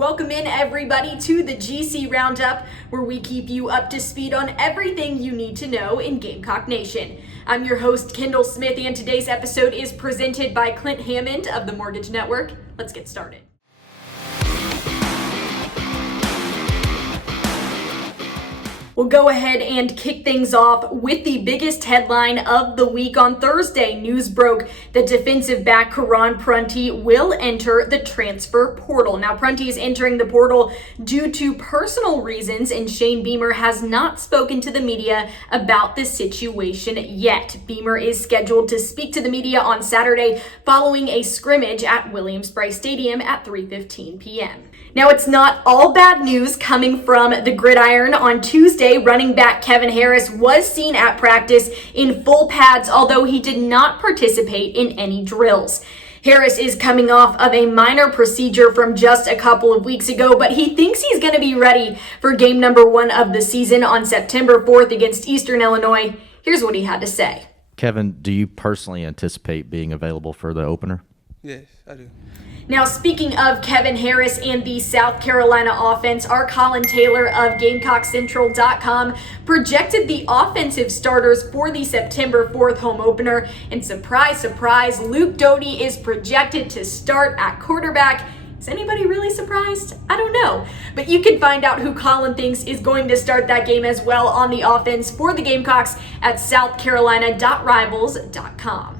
Welcome in everybody to the GC Roundup, where we keep you up to speed on everything you need to know in Gamecock Nation. I'm your host, Kendall Smith, and today's episode is presented by Clint Hammond of the Mortgage Network. Let's get started. We'll go ahead and kick things off with the biggest headline of the week. On Thursday, news broke that defensive back Karon Prunty will enter the transfer portal. Now, Prunty is entering the portal due to personal reasons, and Shane Beamer has not spoken to the media about the situation yet. Beamer is scheduled to speak to the media on Saturday following a scrimmage at Williams-Brice Stadium at 3:15 p.m. Now, it's not all bad news coming from the gridiron. On Tuesday, running back Kevin Harris was seen at practice in full pads, although he did not participate in any drills. Harris is coming off of a minor procedure from just a couple of weeks ago, but he thinks he's going to be ready for game number 1 of the season on September 4th against Eastern Illinois. Here's what he had to say. Kevin, do you personally anticipate being available for the opener? Yes, I do. Now, speaking of Kevin Harris and the South Carolina offense, our Colin Taylor of GamecockCentral.com projected the offensive starters for the September 4th home opener. And surprise, surprise, Luke Doty is projected to start at quarterback. Is anybody really surprised? I don't know. But you can find out who Colin thinks is going to start that game as well on the offense for the Gamecocks at southcarolina.rivals.com.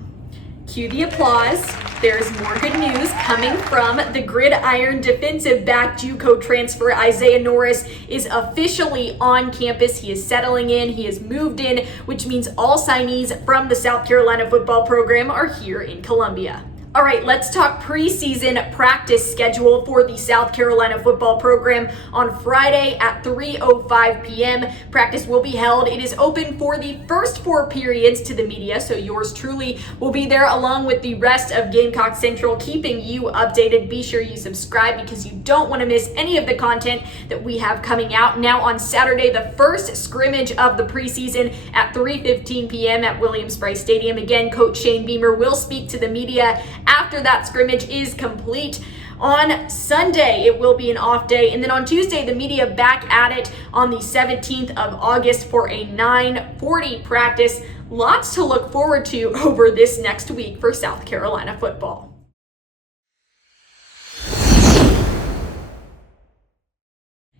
Cue the applause. There's more good news coming from the gridiron. Defensive back JUCO transfer Isaiah Norris is officially on campus. He is settling in. He has moved in, which means all signees from the South Carolina football program are here in Columbia. All right, let's talk preseason practice schedule for the South Carolina football program. On Friday at 3:05 p.m., practice will be held. It is open for the first 4 periods to the media, so yours truly will be there along with the rest of Gamecock Central, keeping you updated. Be sure you subscribe because you don't want to miss any of the content that we have coming out. Now on Saturday, the first scrimmage of the preseason at 3:15 p.m. at Williams-Brice Stadium. Again, Coach Shane Beamer will speak to the media after that scrimmage is complete. On Sunday, it will be an off day. And then on Tuesday, the media back at it on the 17th of August for a 9:40 practice. Lots to look forward to over this next week for South Carolina football.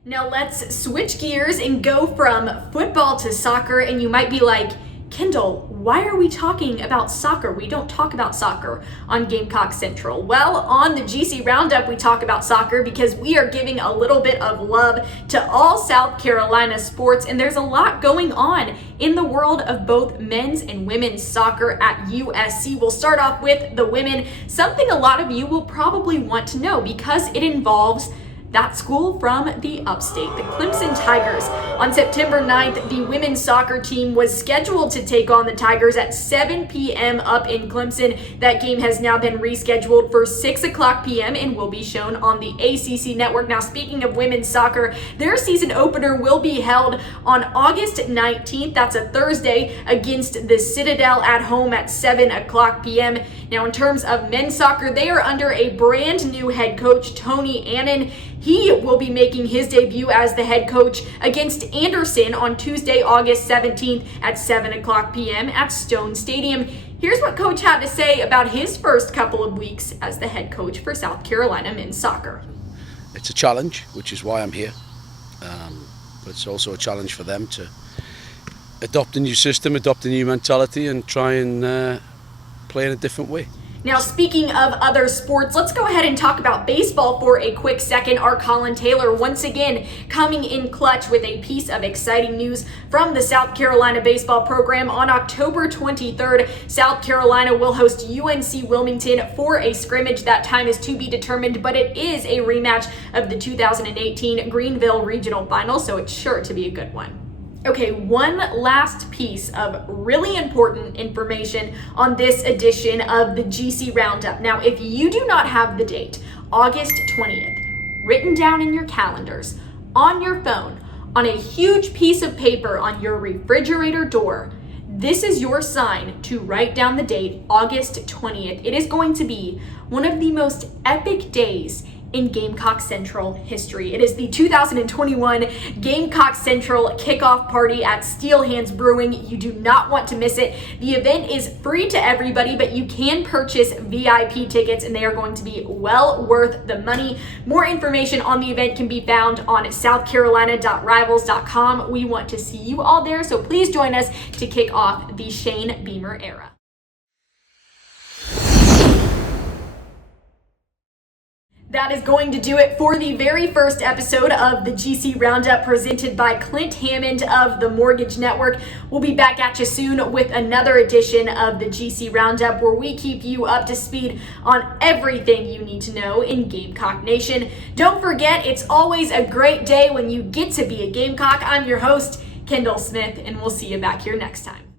Now let's switch gears and go from football to soccer. And you might be like, Kendall, why are we talking about soccer? We don't talk about soccer on Gamecock Central. Well, on the GC Roundup, we talk about soccer because we are giving a little bit of love to all South Carolina sports, and there's a lot going on in the world of both men's and women's soccer at USC. We'll start off with the women, something a lot of you will probably want to know because it involves that school from the upstate, the Clemson Tigers. On September 9th, the women's soccer team was scheduled to take on the Tigers at 7 p.m. up in Clemson. That game has now been rescheduled for 6 o'clock p.m. and will be shown on the ACC network. Now, speaking of women's soccer, their season opener will be held on August 19th. That's a Thursday against the Citadel at home at 7 o'clock p.m. Now, in terms of men's soccer, they are under a brand new head coach, Tony Annan. He will be making his debut as the head coach against Anderson on Tuesday, August 17th at 7 o'clock p.m. at Stone Stadium. Here's what Coach had to say about his first couple of weeks as the head coach for South Carolina men's soccer. It's a challenge, which is why I'm here. But it's also a challenge for them to adopt a new system, adopt a new mentality, and try and play in a different way. Now, speaking of other sports, let's go ahead and talk about baseball for a quick second. Our Colin Taylor once again coming in clutch with a piece of exciting news from the South Carolina baseball program. On October 23rd, South Carolina will host UNC Wilmington for a scrimmage. That time is to be determined, but it is a rematch of the 2018 Greenville Regional Final, so it's sure to be a good one. Okay, one last piece of really important information on this edition of the GC Roundup. Now, if you do not have the date, August 20th, written down in your calendars, on your phone, on a huge piece of paper on your refrigerator door, this is your sign to write down the date, August 20th. It is going to be one of the most epic days in Gamecock Central history. It is the 2021 Gamecock Central kickoff party at Steel Hands Brewing. You do not want to miss it. The event is free to everybody, but you can purchase VIP tickets and they are going to be well worth the money. More information on the event can be found on southcarolina.rivals.com. We want to see you all there, so please join us to kick off the Shane Beamer era. That is going to do it for the very first episode of the GC Roundup presented by Clint Hammond of the Mortgage Network. We'll be back at you soon with another edition of the GC Roundup where we keep you up to speed on everything you need to know in Gamecock Nation. Don't forget, it's always a great day when you get to be a Gamecock. I'm your host, Kendall Smith, and we'll see you back here next time.